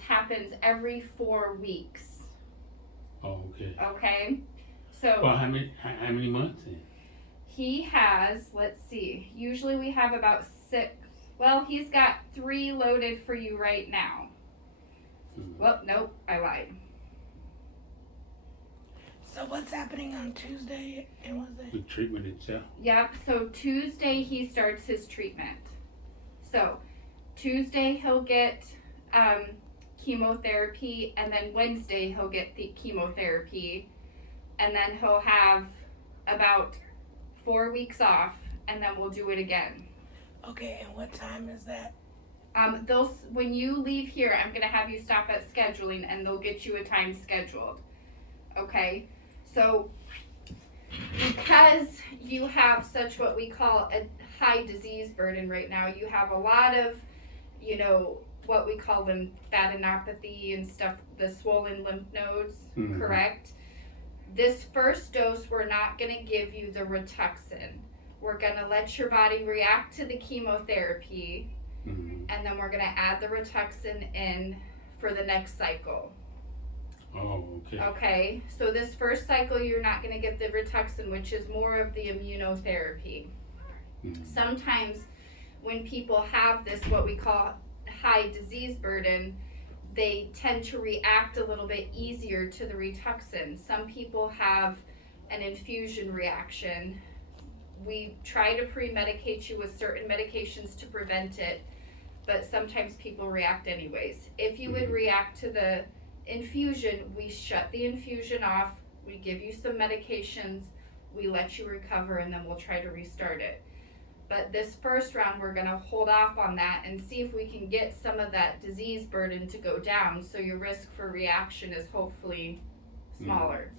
cycles happens every 4 weeks. Oh, okay. Okay? So Well, how many months then? he has, let's see, usually we have about 6. Well, he's got 3 loaded for you right now. Well, nope, I lied. So what's happening on Tuesday and Wednesday? The treatment itself. Yep, so Tuesday he starts his treatment. So Tuesday he'll get chemotherapy, and then Wednesday he'll get the chemotherapy, and then he'll have about 4 weeks off, and then we'll do it again. Okay, and what time is that? They'll, when you leave here, I'm gonna have you stop at scheduling, and they'll get you a time scheduled. Okay, so because you have such what we call a high disease burden right now, you have a lot of, what we call lymphadenopathy and stuff, the swollen lymph nodes, correct? This first dose, we're not gonna give you the Rituxan. We're gonna let your body react to the chemotherapy, and then we're gonna add the Rituxan in for the next cycle. Oh, okay. Okay, so this first cycle you're not going to get the Rituxan, which is more of the immunotherapy. Sometimes when people have this, what we call high disease burden, they tend to react a little bit easier to the Rituxan. Some people have an infusion reaction. We try to pre-medicate you with certain medications to prevent it, but sometimes people react anyways. If you would react to the infusion, we shut the infusion off, we give you some medications, we let you recover, and then we'll try to restart it. But this first round, we're gonna hold off on that and see if we can get some of that disease burden to go down, so your risk for reaction is hopefully smaller.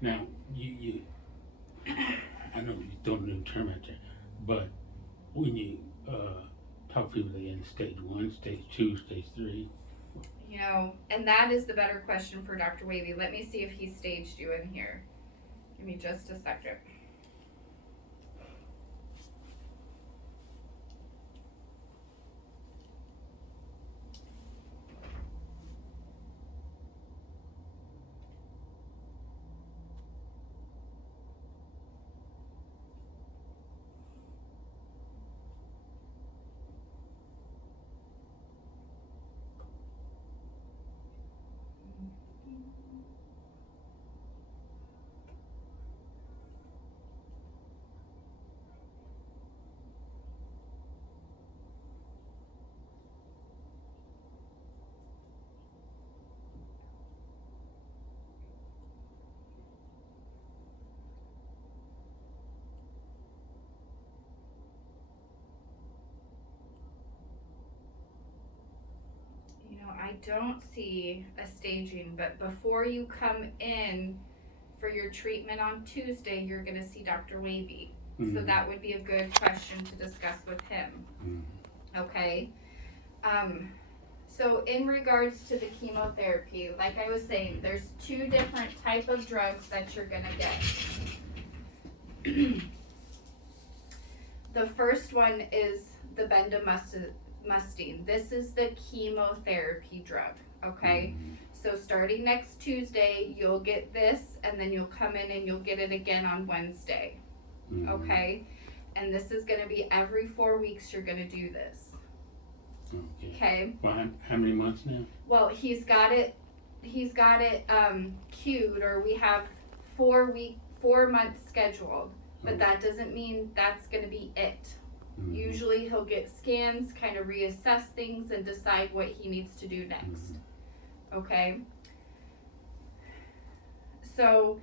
Now, you I know you throw a new term out there, but when you talk to people that are in stage 1, stage 2, stage 3, and that is the better question for Dr. Wavy. Let me see if he staged you in here. Give me just a second. I don't see a staging, but before you come in for your treatment on Tuesday, you're going to see Dr. Wavy. So that would be a good question to discuss with him. Okay? So in regards to the chemotherapy, like I was saying, there's 2 different type of drugs that you're going to get. The first one is the bendamustine. This is the chemotherapy drug, okay? So starting next Tuesday, you'll get this, and then you'll come in and you'll get it again on Wednesday, okay? And this is going to be every 4 weeks you're going to do this. Okay. Well, how many months now? Well, he's got it queued, or we have 4 months scheduled, but that doesn't mean that's going to be it. Usually he'll get scans, kind of reassess things, and decide what he needs to do next. Okay? So,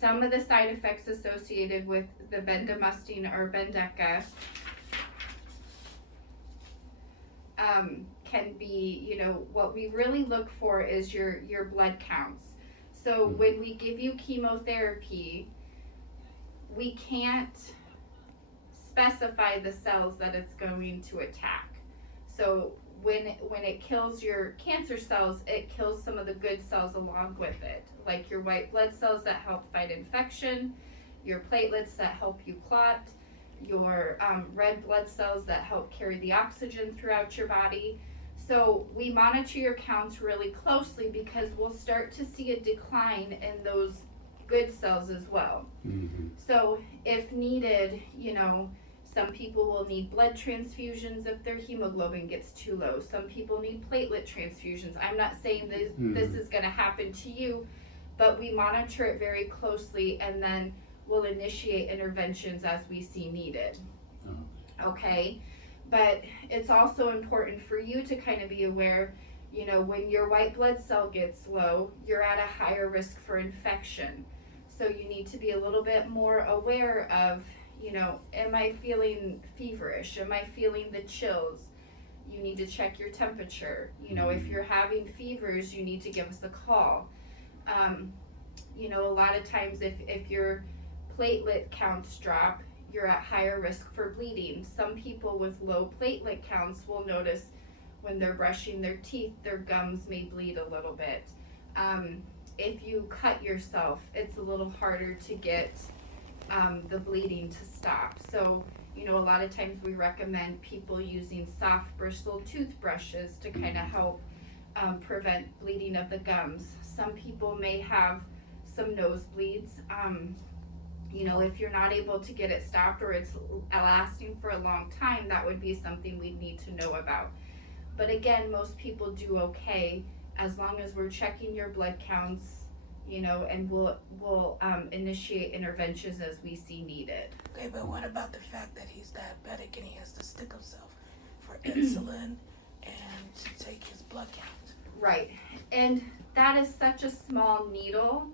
some of the side effects associated with the bendamustine or Bendeka can be, what we really look for is your blood counts. So when we give you chemotherapy, we can't specify the cells that it's going to attack. So when it kills your cancer cells, it kills some of the good cells along with it, like your white blood cells that help fight infection, your platelets that help you clot, your red blood cells that help carry the oxygen throughout your body. So we monitor your counts really closely because we'll start to see a decline in those good cells as well. Mm-hmm. So if needed, some people will need blood transfusions if their hemoglobin gets too low. Some people need platelet transfusions. I'm not saying this is going to happen to you, but we monitor it very closely, and then we'll initiate interventions as we see needed. Okay? But it's also important for you to kind of be aware, when your white blood cell gets low, you're at a higher risk for infection. So you need to be a little bit more aware of, am I feeling feverish? Am I feeling the chills? You need to check your temperature. If you're having fevers, you need to give us a call. A lot of times if your platelet counts drop, you're at higher risk for bleeding. Some people with low platelet counts will notice when they're brushing their teeth, their gums may bleed a little bit. If you cut yourself, it's a little harder to get the bleeding to stop. So, a lot of times we recommend people using soft bristle toothbrushes to kind of help prevent bleeding of the gums. Some people may have some nosebleeds. If you're not able to get it stopped or it's lasting for a long time, that would be something we'd need to know about. But again, most people do okay as long as we're checking your blood counts, and we'll initiate interventions as we see needed. Okay, but what about the fact that he's diabetic and he has to stick himself for insulin and to take his blood count? Right, and that is such a small needle.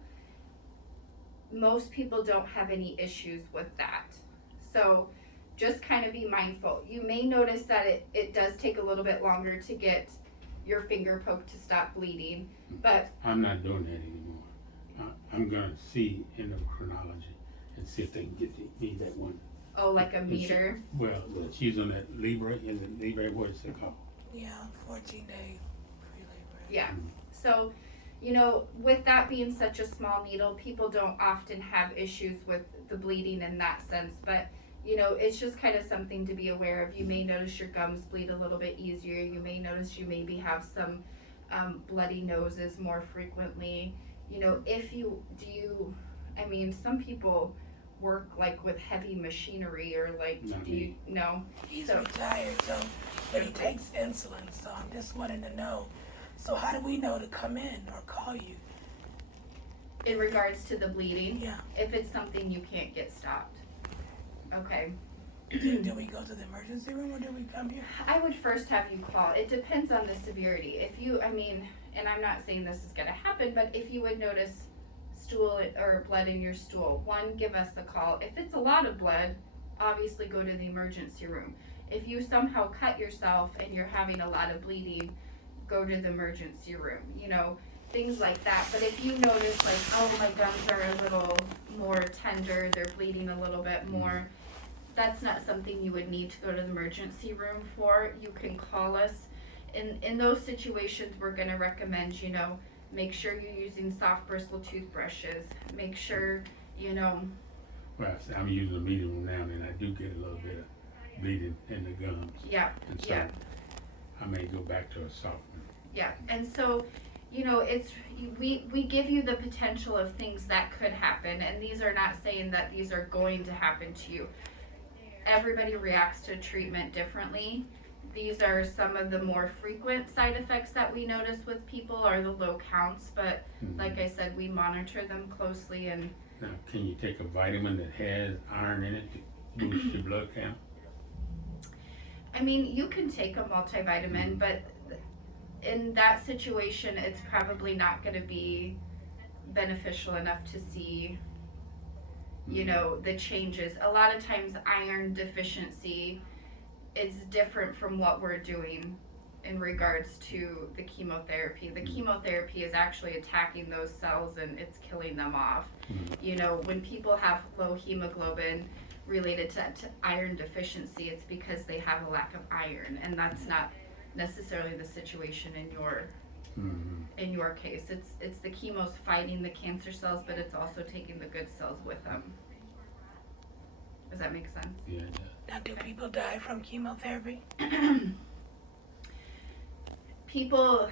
Most people don't have any issues with that. So just kind of be mindful. You may notice that it does take a little bit longer to get your finger poked to stop bleeding, but I'm not doing that anymore. I'm gonna see in the chronology and see if they can get me that one. like a meter. She's on that Libre, and the Libre, what is it called? Yeah, 14-day pre-labor. Yeah. So, with that being such a small needle, people don't often have issues with the bleeding in that sense, but it's just kind of something to be aware of. You may notice your gums bleed a little bit easier. You may notice you maybe have some bloody noses more frequently. Some people work like with heavy machinery or like, no? He's retired, but he takes insulin, so I'm just wanting to know. So how do we know to come in or call you? In regards to the bleeding? Yeah. If it's something you can't get stopped. Okay. Do we go to the emergency room or do we come here? I would first have you call. It depends on the severity. If you, and I'm not saying this is going to happen, but if you would notice stool or blood in your stool, one, give us a call. If it's a lot of blood, obviously go to the emergency room. If you somehow cut yourself and you're having a lot of bleeding, go to the emergency room, things like that. But if you notice like, oh, my gums are a little more tender, they're bleeding a little bit more, that's not something you would need to go to the emergency room for. You can call us. In those situations, we're going to recommend, make sure you're using soft bristle toothbrushes. Make sure, Well, I'm using a medium now, and I do get a little bit of bleeding in the gums. Yeah, and so yeah. I may go back to a soft one. Yeah, and so, it's we give you the potential of things that could happen, and these are not saying that these are going to happen to you. Everybody reacts to treatment differently. These are some of the more frequent side effects that we notice with people are the low counts, but like I said, we monitor them closely. And now, can you take a vitamin that has iron in it to boost your blood count? You can take a multivitamin, but in that situation, it's probably not going to be beneficial enough to see, the changes. A lot of times iron deficiency is different from what we're doing in regards to the chemotherapy. The chemotherapy is actually attacking those cells and it's killing them off. When people have low hemoglobin related to iron deficiency, it's because they have a lack of iron, and that's not necessarily the situation in your case. It's the chemo's fighting the cancer cells, but it's also taking the good cells with them. Does that make sense? Yeah, it does. Now, do people die from chemotherapy? people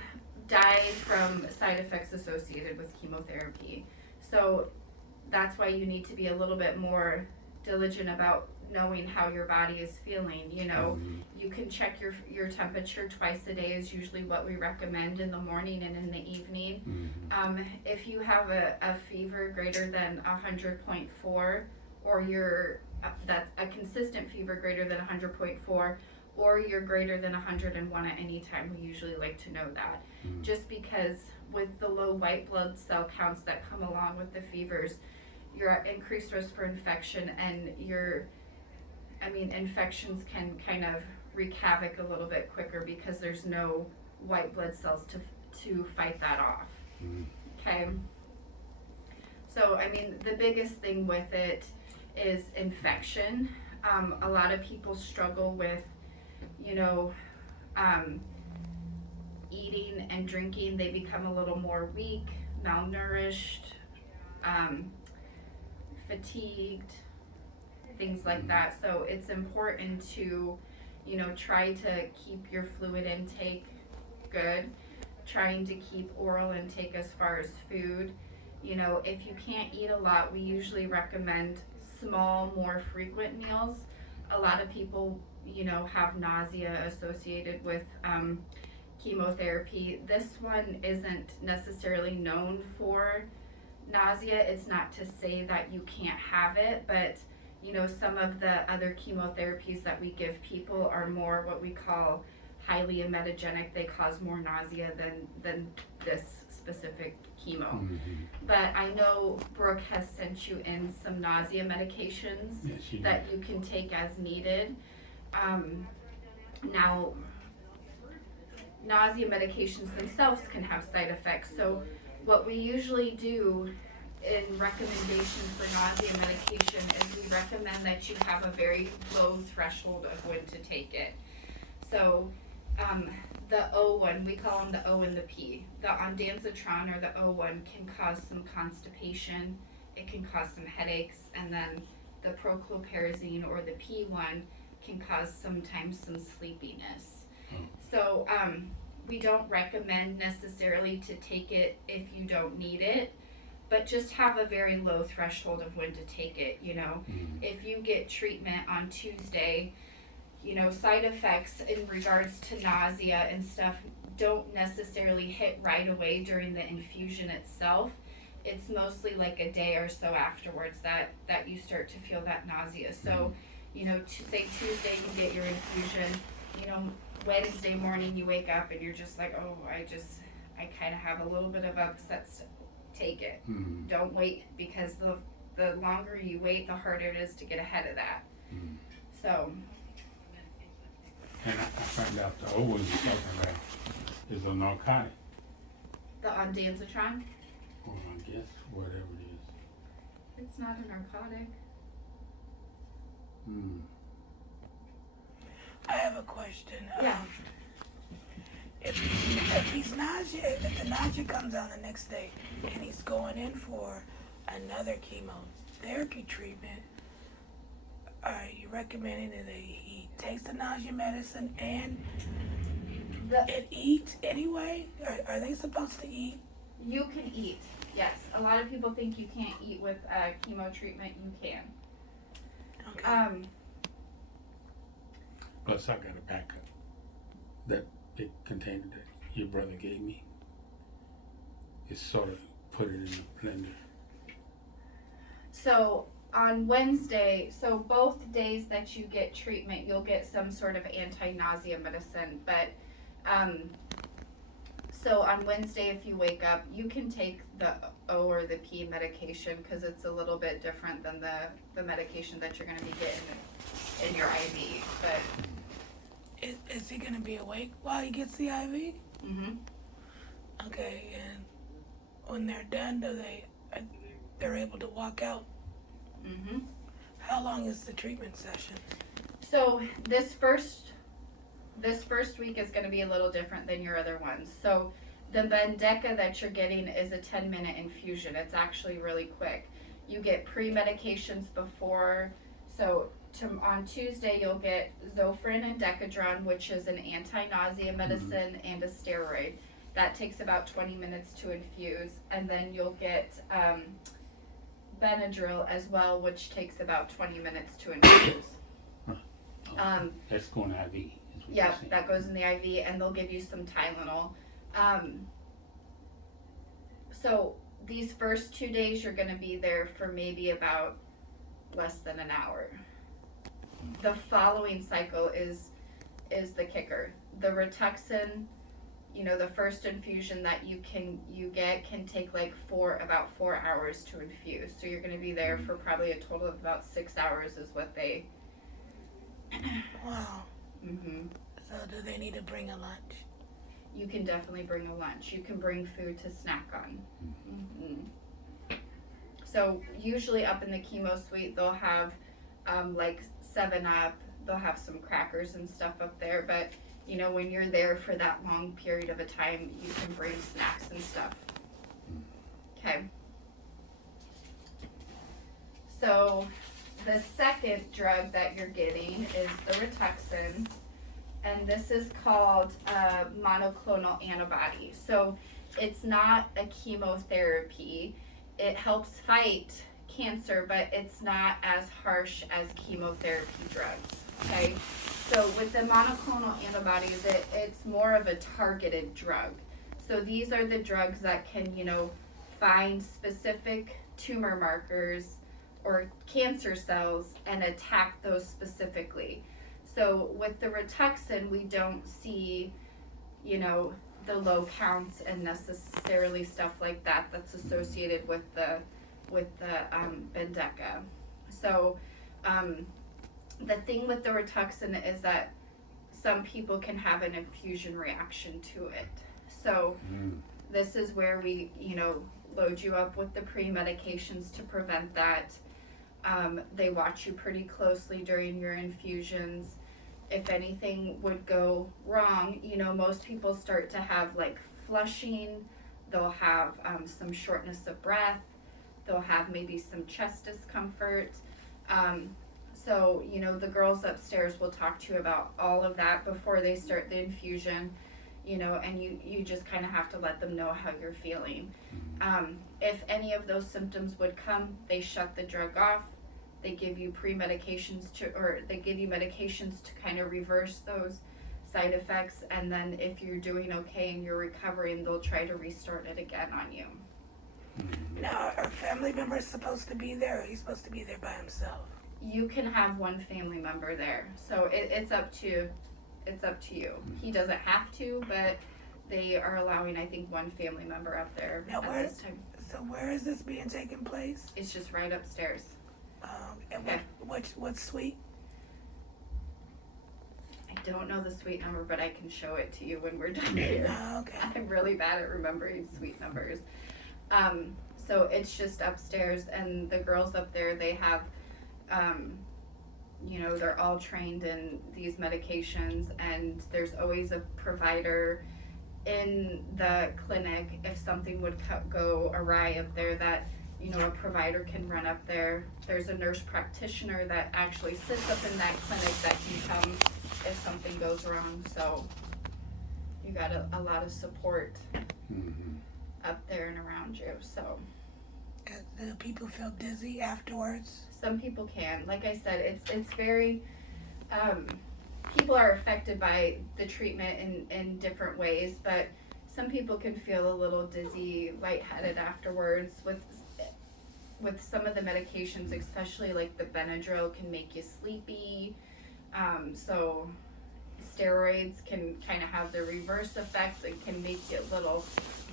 die from side effects associated with chemotherapy. So that's why you need to be a little bit more diligent about knowing how your body is feeling. You know, you can check your temperature twice a day is usually what we recommend, in the morning and in the evening. If you have a fever greater than 100.4, or that's a consistent fever greater than 100.4, or you're greater than 101 at any time, we usually like to know that. Just because with the low white blood cell counts that come along with the fevers, you're at increased risk for infection, and infections can kind of wreak havoc a little bit quicker because there's no white blood cells to fight that off. Okay. So, the biggest thing with it is infection. A lot of people struggle with, eating and drinking. They become a little more weak, malnourished, fatigued, things like that. So it's important to, try to keep your fluid intake good, trying to keep oral intake as far as food. If you can't eat a lot, we usually recommend small, more frequent meals. A lot of people, have nausea associated with chemotherapy. This one isn't necessarily known for nausea. It's not to say that you can't have it, but some of the other chemotherapies that we give people are more what we call highly emetogenic. They cause more nausea than this specific chemo. But I know Brooke has sent you in some nausea medications that you can take as needed. Now, nausea medications themselves can have side effects. So what we usually do in recommendation for nausea medication is we recommend that you have a very low threshold of when to take it. So the O1, we call them the O and the P. The ondansetron, or the O1, can cause some constipation. It can cause some headaches, and then the prochlorperazine, or the P1, can cause sometimes some sleepiness. So we don't recommend necessarily to take it if you don't need it, but just have a very low threshold of when to take it. If you get treatment on Tuesday, side effects in regards to nausea and stuff don't necessarily hit right away during the infusion itself. It's mostly like a day or so afterwards that you start to feel that nausea. So, say Tuesday you get your infusion, Wednesday morning you wake up and you're just like, oh, I kind of have a little bit of upset. Take it. Don't wait, because the longer you wait, the harder it is to get ahead of that. So. And I found out the old one you're talking about is a narcotic. The ondansetron? Or I guess whatever it is. It's not a narcotic. I have a question. Yeah. If the nausea comes on the next day and he's going in for another chemotherapy treatment, are you recommending that he takes the nausea medicine and eat anyway? Are they supposed to eat? You can eat, yes. A lot of people think you can't eat with chemo treatment. You can. Okay. Plus, I got a backup. That big container that your brother gave me. It's sort of put it in the blender. So on Wednesday, so both days that you get treatment, you'll get some sort of anti-nausea medicine. But so on Wednesday, if you wake up, you can take the O or the P medication, because it's a little bit different than the medication that you're going to be getting in your IV. But is he gonna be awake while he gets the IV? Okay, and when they're done, they're able to walk out? How long is the treatment session? So this first week is going to be a little different than your other ones. So the Bendeka that you're getting is a 10-minute infusion. It's actually really quick. You get pre-medications before, so on Tuesday you'll get Zofran and Decadron, which is an anti-nausea medicine and a steroid. That takes about 20 minutes to infuse, and then you'll get Benadryl as well, which takes about 20 minutes to infuse. That's going IV. Yeah, that goes in the IV, and they'll give you some Tylenol. So these first 2 days you're going to be there for maybe about less than an hour. The following cycle is the kicker. The Rituxan, the first infusion that you get can take like about 4 hours to infuse. So you're going to be there for probably a total of about 6 hours is what they. Wow. Mhm. So do they need to bring a lunch? You can definitely bring a lunch. You can bring food to snack on. Mm-hmm. So usually up in the chemo suite, they'll have like 7-Up. They'll have some crackers and stuff up there. But when you're there for that long period of a time, you can bring snacks and stuff. Okay. So the second drug that you're getting is the Rituxan. And this is called monoclonal antibody. So it's not a chemotherapy. It helps fight cancer, but it's not as harsh as chemotherapy drugs, okay? So with the monoclonal antibodies, it's more of a targeted drug. So these are the drugs that can, find specific tumor markers or cancer cells and attack those specifically. So with the Rituxan, we don't see, the low counts and necessarily stuff like that that's associated with the Bendeka. So the thing with the Rituxan is that some people can have an infusion reaction to it. So this is where we, load you up with the pre-medications to prevent that. They watch you pretty closely during your infusions. If anything would go wrong, most people start to have like flushing, they'll have some shortness of breath, they'll have maybe some chest discomfort. So, the girls upstairs will talk to you about all of that before they start the infusion, and you just kind of have to let them know how you're feeling. If any of those symptoms would come, they shut the drug off. They give you medications to kind of reverse those side effects, and then if you're doing okay and you're recovering, they'll try to restart it again on you. Now, are family members supposed to be there, or he's supposed to be there by himself? You can have one family member there, so it's up to you. He doesn't have to, but they are allowing, I think, one family member up there now, at this time. So where is this being taken place? It's just right upstairs. And Okay. what suite? I don't know the suite number, but I can show it to you when we're done here. Okay. I'm really bad at remembering suite numbers. So it's just upstairs, and the girls up there, they have, they're all trained in these medications, and there's always a provider in the clinic if something would go awry up there that a provider can run up there. There's a nurse practitioner that actually sits up in that clinic that can come if something goes wrong. So you got a lot of support up there and around you. So Do people feel dizzy afterwards? some people can. Like I said, it's very people are affected by the treatment in different ways, but some people can feel a little dizzy, lightheaded afterwards. With some of the medications, especially like the Benadryl, can make you sleepy. So steroids can kind of have the reverse effects and can make you a little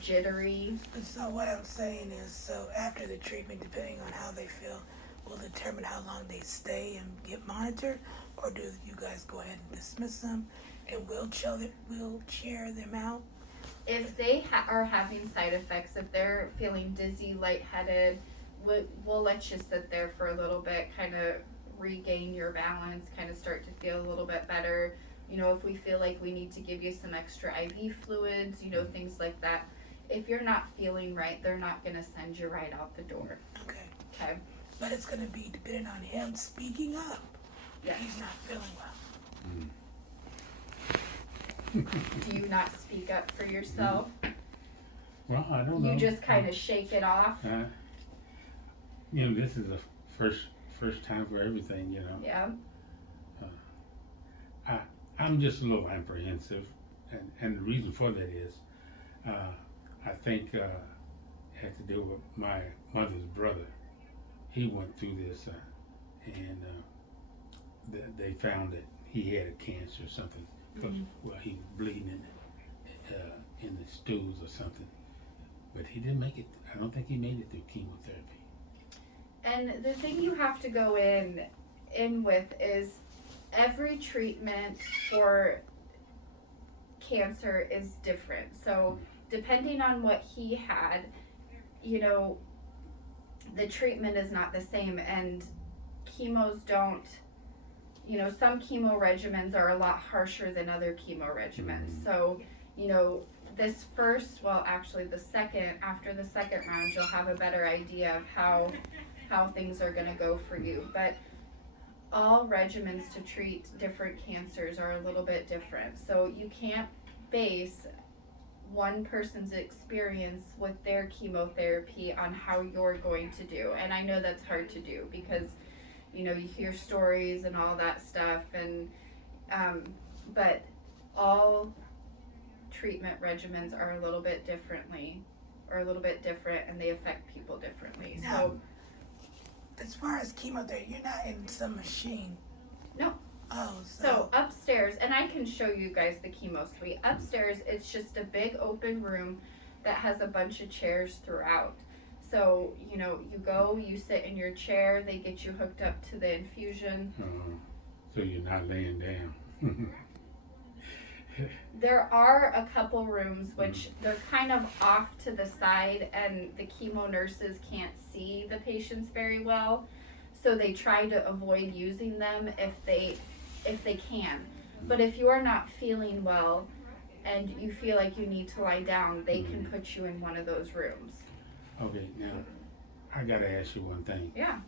jittery. So what I'm saying is, so after the treatment, depending on how they feel, will determine how long they stay and get monitored, or do you guys go ahead and dismiss them and wheelchair them out? If they are having side effects, if they're feeling dizzy, lightheaded, we'll let you sit there for a little bit, kind of regain your balance, kind of start to feel a little bit better. If we feel like we need to give you some extra IV fluids, things like that. If you're not feeling right, they're not going to send you right out the door. Okay. Okay. But it's going to be dependent on him speaking up Yes. He's not feeling well. Do you not speak up for yourself? Well, I don't know. You just kind of shake it off? You know, this is a first time for everything, you know. Yeah. I'm just a little apprehensive, and the reason for that is, I think it had to do with my mother's brother. He went through this, and they found that he had a cancer or something, because well, he was bleeding in the stools or something, but he didn't make it. I don't think he made it through chemotherapy. And the thing you have to go in with is every treatment for cancer is different. So depending on what he had, you know, the treatment is not the same, and chemos don't, you know, some chemo regimens are a lot harsher than other chemo regimens. So, you know, this first, well, actually the second, after the second round, you'll have a better idea of how things are going to go for you. But all regimens to treat different cancers are a little bit different. So you can't base one person's experience with their chemotherapy on how you're going to do. And I know that's hard to do because, you know, you hear stories and all that stuff, and but all treatment regimens are a little bit different, and they affect people differently. Now, So as far as chemotherapy, you're not in some machine. No. Oh, so upstairs, and I can show you guys the chemo suite. Upstairs, it's just a big open room that has a bunch of chairs throughout. So, you know, you go, you sit in your chair, they get you hooked up to the infusion. So you're not laying down. There are a couple rooms which they're kind of off to the side, and the chemo nurses can't see the patients very well, so they try to avoid using them if they can. But if you're not feeling well and you feel like you need to lie down, they can put you in one of those rooms. Okay, now I gotta ask you one thing. Yeah.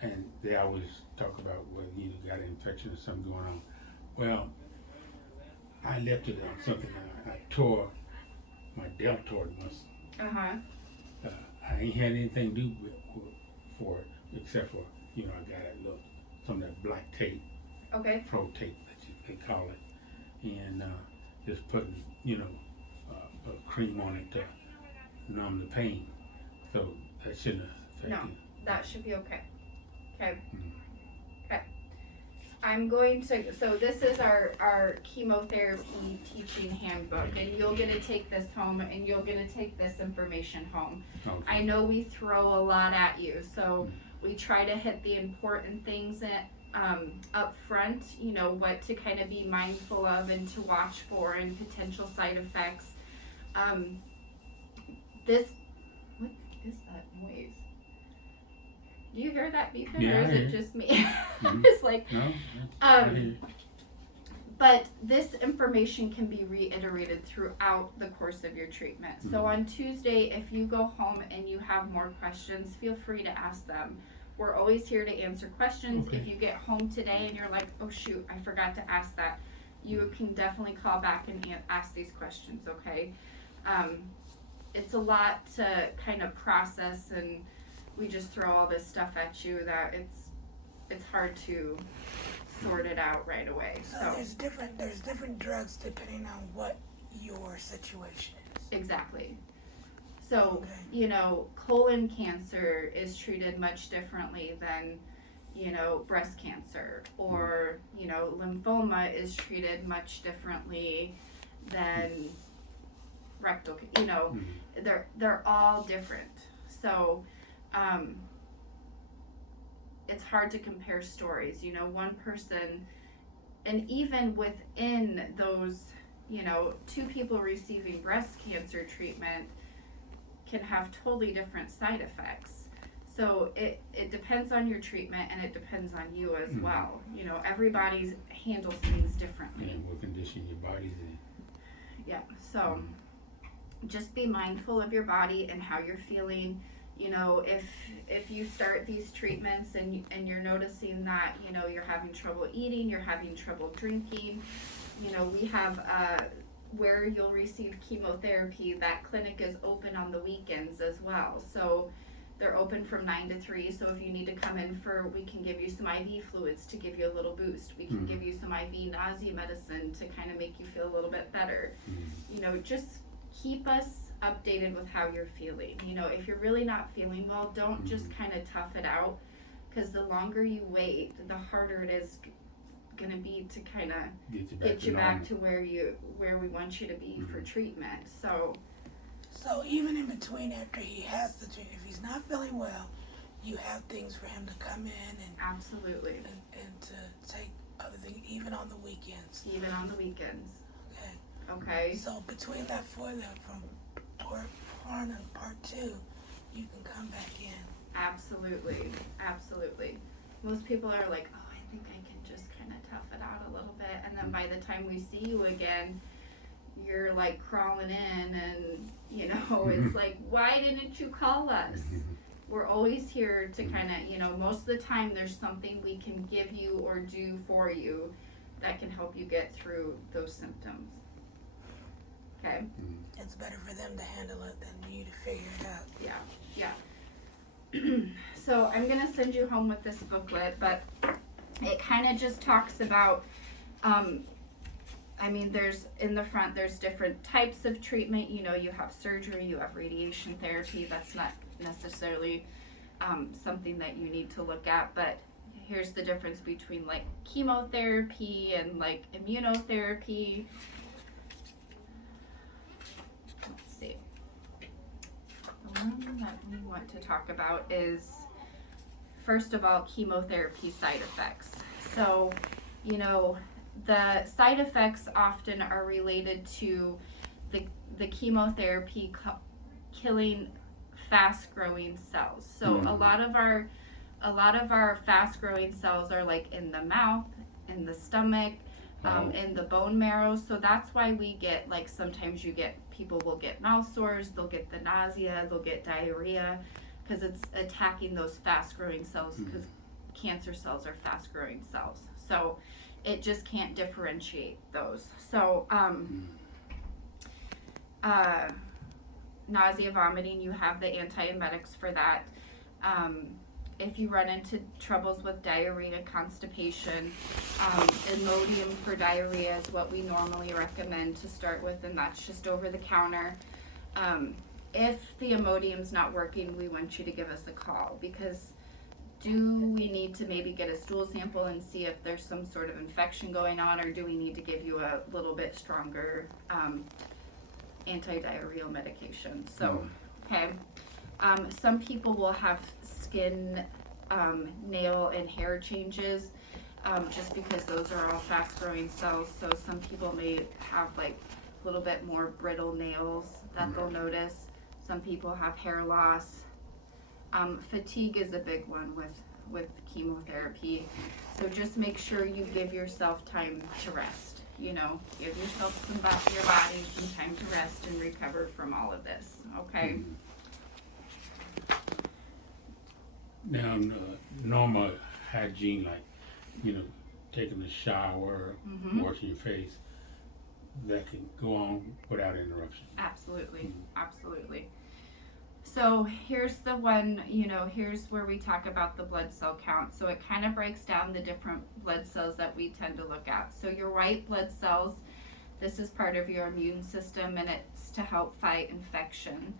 And they always talk about whether you got an infection or something going on. Well, I left it on something. I tore my deltoid muscle. I ain't had anything to do for it except for, you know, I got a little some of that black tape. Okay. Pro tape that they call it, and just putting, you know, a cream on it to numb the pain. So that shouldn't affect No, you. that should be okay. Okay. Okay. I'm going to, so this is our chemotherapy teaching handbook, and you're going to take this home, and you're going to take this information home. Okay. I know we throw a lot at you, so we try to hit the important things up front, you know, what to kind of be mindful of and to watch for and potential side effects. What is that noise? Do you hear that beeping, Yeah, or is I it hear. just me? It's like, No? I hear. but this information can be reiterated throughout the course of your treatment. So on Tuesday, if you go home and you have more questions, feel free to ask them. We're always here to answer questions. Okay. If you get home today and you're like, oh shoot, I forgot to ask that, you can definitely call back and ask these questions, okay? It's a lot to kind of process, and we just throw all this stuff at you that it's hard to sort it out right away. So there's different drugs depending on what your situation is. Exactly. So, Okay. you know, colon cancer is treated much differently than, you know, breast cancer, or, you know, lymphoma is treated much differently than rectal, you know, they're all different. So, it's hard to compare stories, you know, one person, and even within those, you know, two people receiving breast cancer treatment can have totally different side effects. So it depends on your treatment, and it depends on you as well. You know, everybody handles things differently. And what condition your body's in. Yeah, so just be mindful of your body and how you're feeling. You know, if you start these treatments and you're noticing that, you know, you're having trouble eating, you're having trouble drinking, you know, we have where you'll receive chemotherapy, that clinic is open on the weekends as well. So they're open from 9 to 3. So if you need to come in we can give you some IV fluids to give you a little boost. We can give you some IV nausea medicine to kind of make you feel a little bit better. You know, just keep us updated with how you're feeling. You know, if you're really not feeling well, don't just kind of tough it out, because the longer you wait, the harder it is gonna be to kind of get you back to where we want you to be for treatment. So even in between, after he has the treatment, if he's not feeling well, you have things for him to come in and absolutely and to take other things, even on the weekends. Even on the weekends. Okay. So between that from part 1 and part 2, you can come back in. Absolutely. Most people are like, oh, I think I can just kind of tough it out a little bit, and then by the time we see you again, you're like crawling in, and you know, it's like, why didn't you call us? We're always here to kind of, you know, most of the time there's something we can give you or do for you that can help you get through those symptoms. Okay? It's better for them to handle it than you to figure it out. Yeah. So I'm going to send you home with this booklet, but it kind of just talks about, I mean, in the front, there's different types of treatment. You know, you have surgery, you have radiation therapy. That's not necessarily something that you need to look at, but here's the difference between like chemotherapy and like immunotherapy. Let's see. The one that we want to talk about is, first of all, chemotherapy side effects. So, you know, the side effects often are related to the chemotherapy killing fast-growing cells. So a lot of our fast-growing cells are like in the mouth, in the stomach, in the bone marrow. So that's why we get, like, sometimes people will get mouth sores, they'll get the nausea, they'll get diarrhea, because it's attacking those fast-growing cells, because cancer cells are fast-growing cells. So it just can't differentiate those. So nausea, vomiting, you have the antiemetics for that. If you run into troubles with diarrhea, constipation, Imodium for diarrhea is what we normally recommend to start with, and that's just over the counter. If the Imodium's not working, we want you to give us a call, because do we need to maybe get a stool sample and see if there's some sort of infection going on, or do we need to give you a little bit stronger anti-diarrheal medication? So, okay. Some people will have skin, nail, and hair changes, just because those are all fast-growing cells. So some people may have like a little bit more brittle nails that they'll notice. Some people have hair loss. Fatigue is a big one with chemotherapy. So just make sure you give yourself time to rest. You know, give yourself your body some time to rest and recover from all of this. Okay. Now, normal hygiene, like, you know, taking a shower, washing your face, that can go on without interruption. Absolutely. Absolutely. So here's the one, you know, here's where we talk about the blood cell count. So it kind of breaks down the different blood cells that we tend to look at. So your white blood cells, this is part of your immune system, and it's to help fight infection.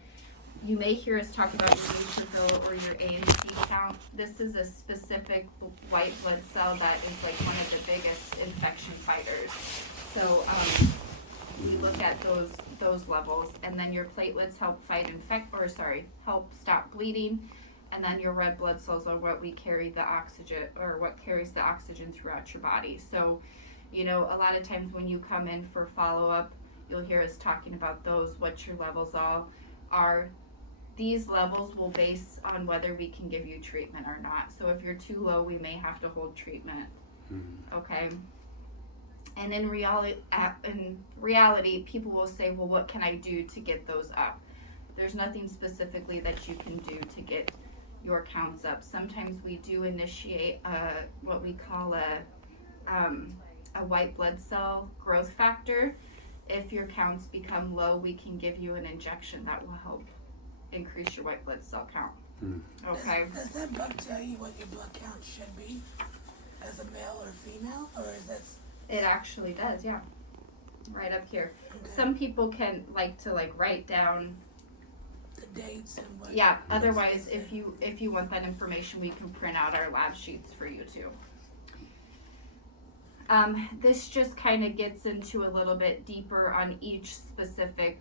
You may hear us talk about your neutrophil or your ANC count. This is a specific white blood cell that is like one of the biggest infection fighters. So we look at those levels, and then your platelets help help stop bleeding, and then your red blood cells are what we carry the oxygen, or what carries the oxygen throughout your body. So, you know, a lot of times when you come in for follow-up, you'll hear us talking about those, what your levels all are. These levels will base on whether we can give you treatment or not. So if you're too low, we may have to hold treatment. Okay. And in reality, people will say, well, what can I do to get those up? There's nothing specifically that you can do to get your counts up. Sometimes we do initiate what we call a white blood cell growth factor. If your counts become low, we can give you an injection that will help increase your white blood cell count. Okay. Does that book tell you what your blood count should be as a male or female, or is that? It actually does, yeah. Right up here. Okay. Some people can like to write down The dates and what? Yeah, otherwise if you want that information, we can print out our lab sheets for you too. This just kind of gets into a little bit deeper on each specific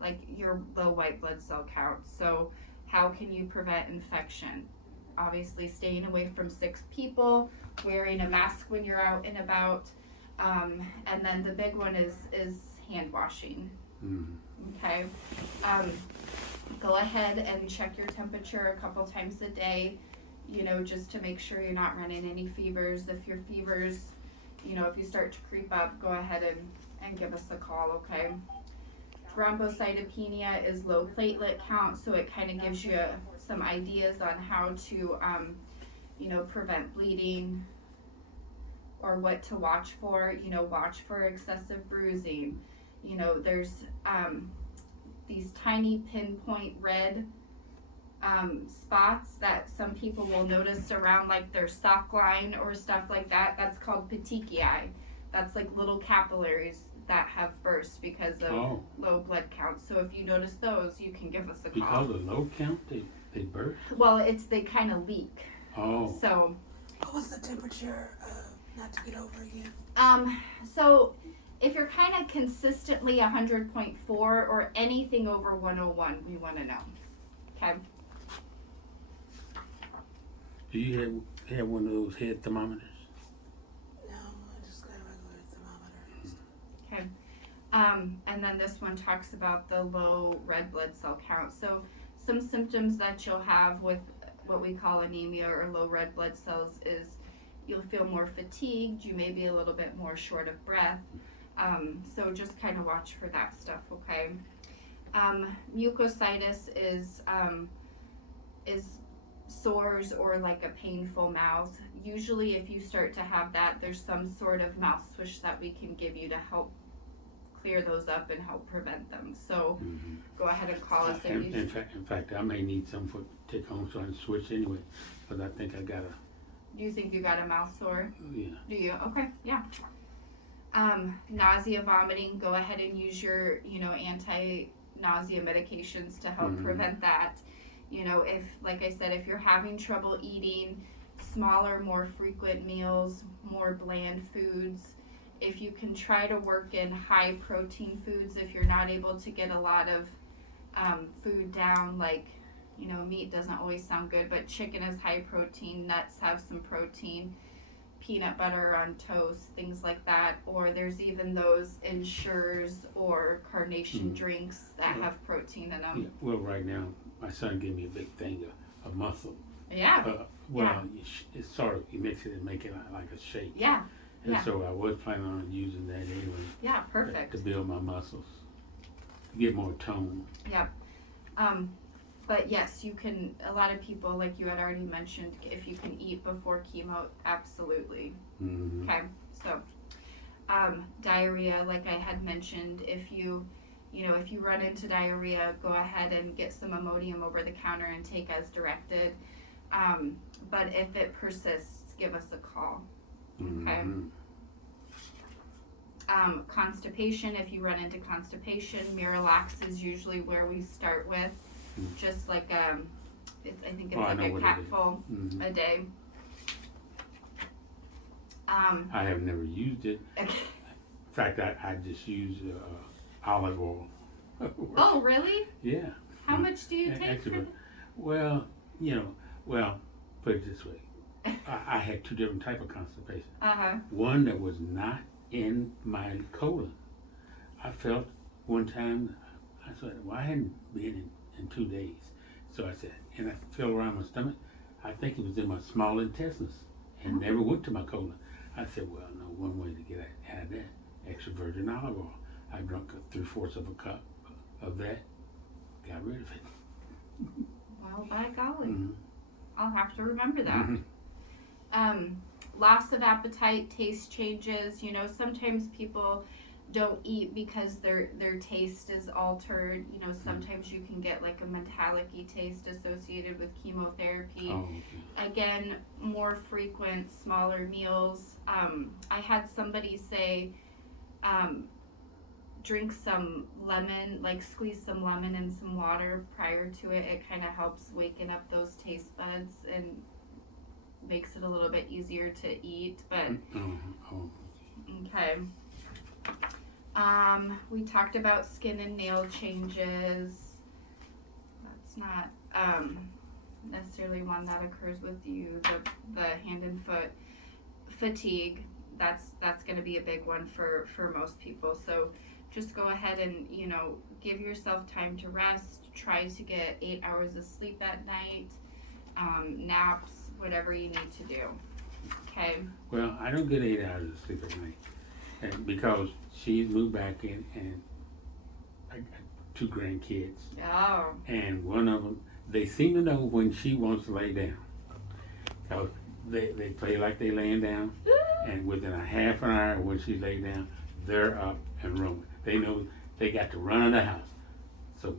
like your low white blood cell count. So how can you prevent infection? Obviously staying away from sick people, wearing a mask when you're out and about, and then the big one is hand washing. Okay. Go ahead and check your temperature a couple times a day, just to make sure you're not running any fevers. If your fevers, if you start to creep up, go ahead and give us a call, okay? Thrombocytopenia is low platelet count, so it kind of gives you some ideas on how to, prevent bleeding or what to watch for. Watch for excessive bruising. There's these tiny pinpoint red spots that some people will notice around like their sock line or stuff like that. That's called petechiae. That's like little capillaries that have burst because of low blood count. So if you notice those, you can give us a call. Because of low count, they burst? Well, they kind of leak. Oh. So. What was the temperature, not to get over again? So if you're kind of consistently 100.4 or anything over 101, we want to know. Okay. Do you have one of those head thermometers? No, I just got a regular thermometer. Okay. And then this one talks about the low red blood cell count. So some symptoms that you'll have with what we call anemia or low red blood cells is you'll feel more fatigued, you may be a little bit more short of breath. So just kind of watch for that stuff, okay? Mucositis is sores or like a painful mouth. Usually if you start to have that, there's some sort of mouth switch that we can give you to help clear those up and help prevent them. So go ahead and call us. In fact, I may need some for take home so I can switch anyway, because I think I got a. Do you think you got a mouth sore? Yeah. Do you? Okay, yeah. Nausea, vomiting, go ahead and use your, anti-nausea medications to help prevent that. If, like I said, if you're having trouble eating smaller, more frequent meals, more bland foods, if you can try to work in high protein foods, if you're not able to get a lot of food down, like, meat doesn't always sound good, but chicken is high protein, nuts have some protein, peanut butter on toast, things like that. Or there's even those Ensures or Carnation drinks that have protein in them. Yeah. Well, right now, my son gave me a big thing of muscle. Yeah. It's sort of, you mix it and make it like a shake. Yeah. And so I was planning on using that anyway. Yeah, perfect. To build my muscles, to get more tone. Yep. But yes, you can, a lot of people, like you had already mentioned, if you can eat before chemo, absolutely. Okay, so, diarrhea, like I had mentioned, if you run into diarrhea, go ahead and get some Imodium over the counter and take as directed. But if it persists, give us a call. Okay. Constipation, if you run into constipation, Miralax is usually where we start with. Just like I think it's like a capful a day. I have never used it. In fact, I just use olive oil. Oh, really? Yeah. How much do you take? Well, put it this way. I had two different types of constipation. One that was not in my colon. I felt one time, I said, well, I hadn't been in 2 days. So I said, and I felt around my stomach. I think it was in my small intestines and never went to my colon. I said, well, no, one way to get out of that, extra virgin olive oil. I drank 3/4 of a cup of that, got rid of it. Well, by golly, Mhm. I'll have to remember that. Mhm. Loss of appetite, taste changes. You know, sometimes people don't eat because their taste is altered. You know, sometimes you can get like a metallic-y taste associated with chemotherapy. Oh, okay. Again, more frequent, smaller meals. I had somebody say, drink some lemon, like squeeze some lemon in some water prior to it. It kind of helps waken up those taste buds and makes it a little bit easier to eat. But Oh. okay. We talked about skin and nail changes. That's not necessarily one that occurs with you. The hand and foot fatigue. That's going to be a big one for most people. So just go ahead and, you know, give yourself time to rest. Try to get 8 hours of sleep at night. Naps, whatever you need to do. Okay. Well, I don't get 8 hours of sleep at night, and because she's moved back in, and I got 2 grandkids, Oh. and one of them, they seem to know when she wants to lay down. So they play like they laying down, and within a half an hour when she lay down, they're up and roaming. They know they got to run in the house. So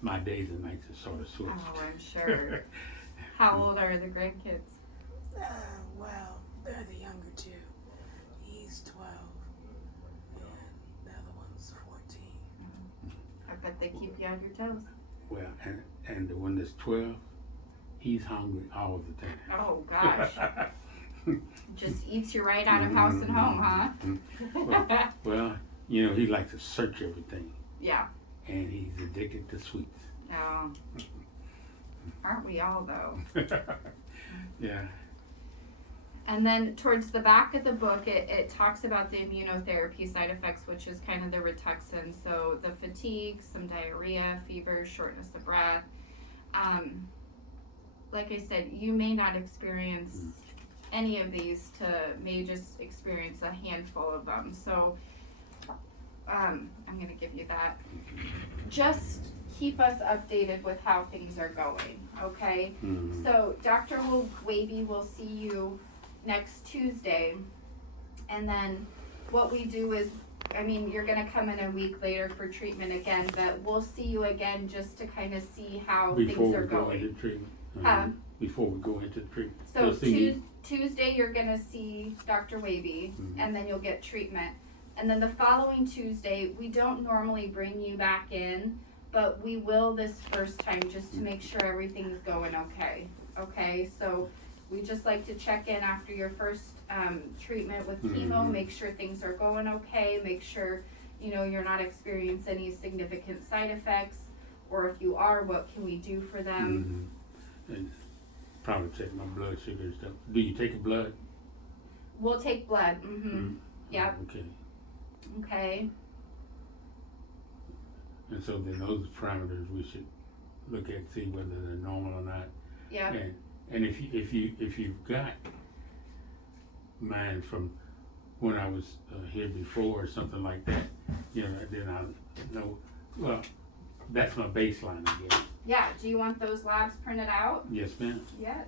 my days and nights are sort of switched. Oh, I'm sure. How old are the grandkids? Well, they're the younger two. He's 12, and the other one's 14. I bet they keep you on your toes. Well, and the one that's 12, he's hungry all the time. Oh gosh. Just eats you right out of house and home, huh? Well, you know, he likes to search everything, Yeah. and he's addicted to sweets. Oh. Aren't we all though? Yeah. And then towards the back of the book, it talks about the immunotherapy side effects, which is kind of the Rituxan. So the fatigue, some diarrhea, fever, shortness of breath. Like I said, you may not experience any of these, may just experience a handful of them. So I'm going to give you that. Just keep us updated with how things are going, okay? Mm-hmm. So Dr. Waby will see you next Tuesday, and then what we do is, I mean, you're going to come in a week later for treatment again, but we'll see you again just to kind of see how things are going. Into treatment. Before we go into treatment. So Tuesday you're going to see Dr. Waby, and then you'll get treatment. And then the following Tuesday, we don't normally bring you back in, but we will this first time just to make sure everything's going okay. Okay, so we just like to check in after your first treatment with chemo, make sure things are going okay, make sure, you know, you're not experiencing any significant side effects, or if you are, what can we do for them? And probably check my blood sugar and stuff. Do you take a blood? We'll take blood. Yep. Okay. Okay. And so then those parameters we should look at, see whether they're normal or not. Yeah. And if you've got mine from when I was here before or something like that, you know, then I'll know. Well, that's my baseline, I guess. Yeah. Do you want those labs printed out? Yes, ma'am. Yes.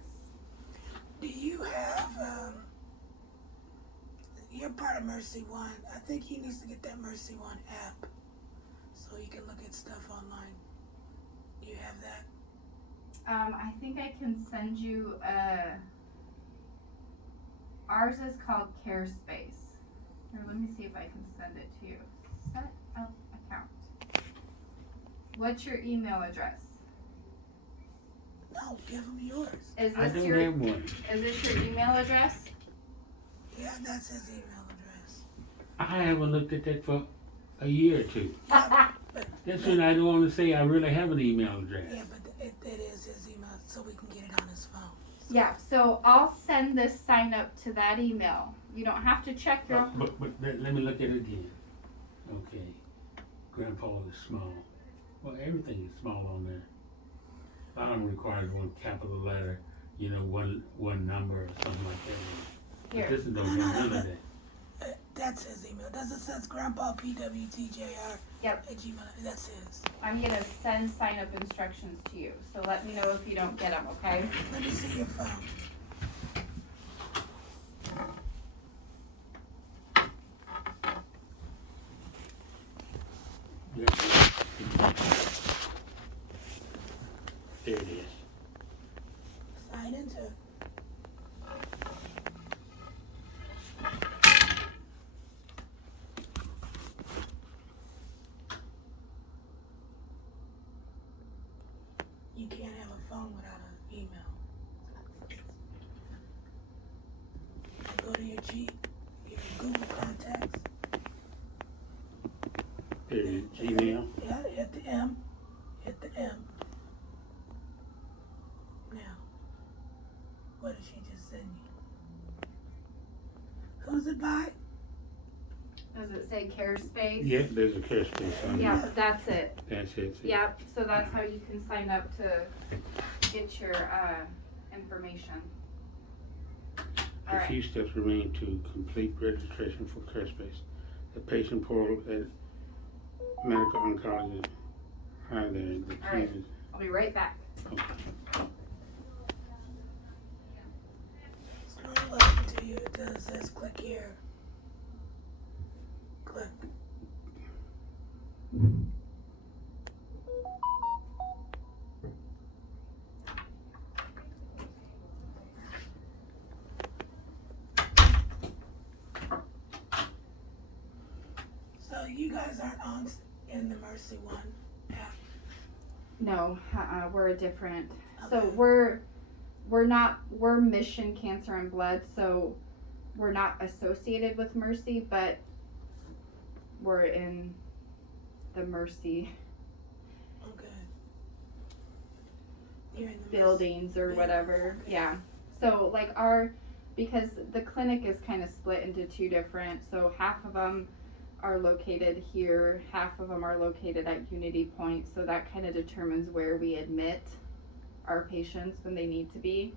Do you have, you're part of Mercy One. I think he needs to get that Mercy One app so he can look at stuff online. Do you have that? I think I can send you ours is called Care Space. Here, let me see if I can send it to you. Set up account. What's your email address? No, give him yours. Is I this don't your have one. Is this your email address? Yeah, that's his email address. I haven't looked at that for a year or two. But That's when I don't want to say I really have an email address. yeah, but it is his email, so we can get it on his phone. Yeah, so I'll send this sign up to that email. You don't have to check your But let me look at it again. Okay. Grandpa is small. Well, everything is small on there. A lot of them requires one capital letter, you know, one number or something like that. Here. But this is don't have none of that. That's his email. Does it says Grandpa PWTJR Yep. at Gmail? That's his. I'm gonna send sign up instructions to you, so let me know if you don't get them, okay? Let me see your phone. Yeah. There it is. Sign into it. You can't have a phone without an email. Go to your Google contacts. There it is. Gmail. Yeah, hit the M. Hit the M. Now, what did she just send you? Who's it by? Does it say care space? Yep, there's a care space on there. Yep, that's it. That's it. Yep, so that's how you can sign up to get your information. A Alright. few steps remain to complete registration for care space. The patient portal at medical oncology. Hi there. The All right. team I'll be right back. is. Scroll up until it says click here. Click. So you guys aren't on in the Mercy One app. No, we're a different. Okay. So we're Mission Cancer and Blood, so we're not associated with Mercy, but we're in the Mercy Okay. You're in the buildings or whatever. Okay. Yeah. So like because the clinic is kind of split into two different, so half of them are located here, half of them are located at Unity Point, so that kind of determines where we admit our patients when they need to be.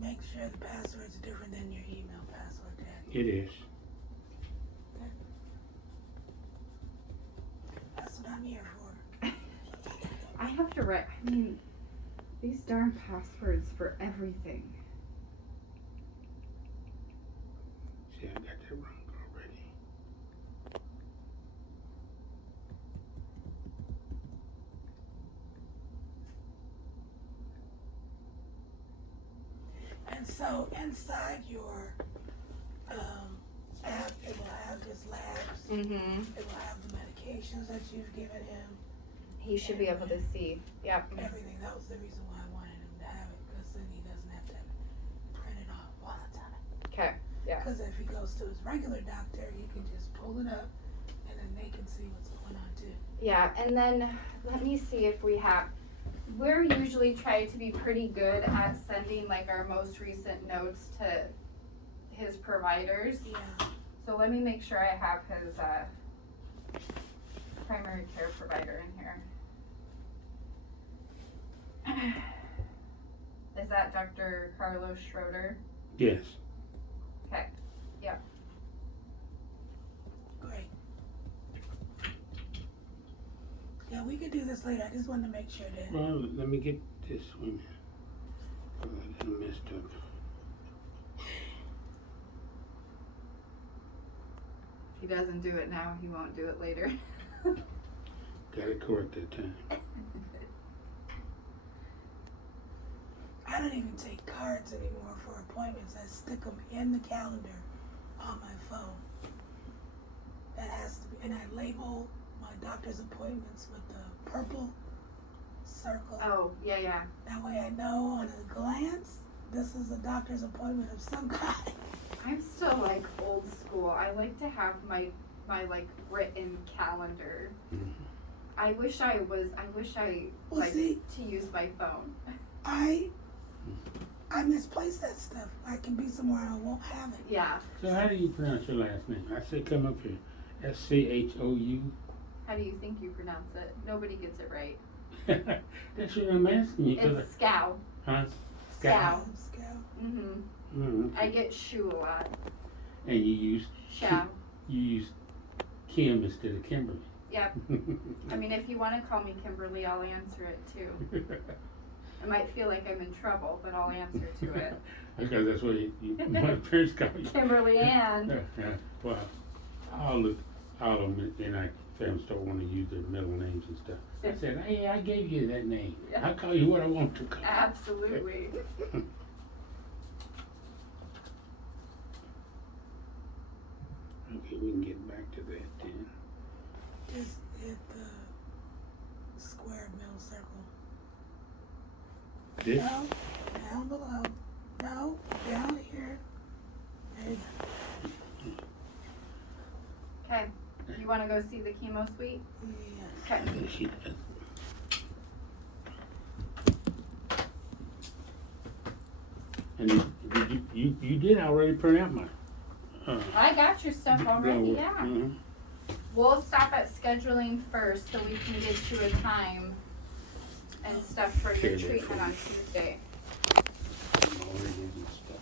Make sure the password's different than your email password, Dad. It is. That's what I'm here for. I have to write, I mean, these darn passwords for everything. See, I got that wrong already. And so inside your app, it will have his labs. Mm-hmm. It will have the medications that you've given him. He should be able to see. Yep. Everything. That was the reason why I wanted him to have it, because then he doesn't have to print it off all the time. Okay. Yeah. Because if he goes to his regular doctor, he can just pull it up, and then they can see what's going on too. Yeah, and then let me see if we have. We're usually trying to be pretty good at sending like our most recent notes to his providers. Yeah. So let me make sure I have his primary care provider in here. Is that Dr. Carlos Schroeder? Yes. Okay. Yep. Great. Yeah, we could do this later. I just wanted to make sure that. Well, let me get this one. I got it messed up. If he doesn't do it now, he won't do it later. Got it correct that time. I don't even take cards anymore for appointments. I stick them in the calendar on my phone. That has to be, and I label my doctor's appointments with the purple circle. Oh, yeah. That way I know on a glance, this is a doctor's appointment of some kind. I'm still like old school. I like to have my like written calendar. Mm-hmm. I wish I Well, like see, to use my phone. I misplaced that stuff. I can be somewhere and I won't have it. Yeah. So how do you pronounce your last name? I said come up here. Schou. How do you think you pronounce it? Nobody gets it right. That's what I'm asking you. It's Scow. Huh? Scow. Scout. I get shoe a lot. And you use Show. you use Kim instead of Kimberly. Yep. I mean, if you want to call me Kimberly, I'll answer it too. I might feel like I'm in trouble, but I'll answer to it. Because that's what my parents call you. Kimberly Ann. Well, all of them in our family store want to use their middle names and stuff. I said, hey, I gave you that name. Yeah. I'll call you what I want to call you. Absolutely. Okay, we can get back to that then. Just hit the square middle circle. This? No, down below. No, down here. There you go. Okay. You want to go see the chemo suite? Yes. Okay. She does. And you did already print out my. I got your stuff already, yeah. Mhm. We'll stop at scheduling first so we can get you a time and stuff for your Okay, treatment on Tuesday. I'm already getting stuff.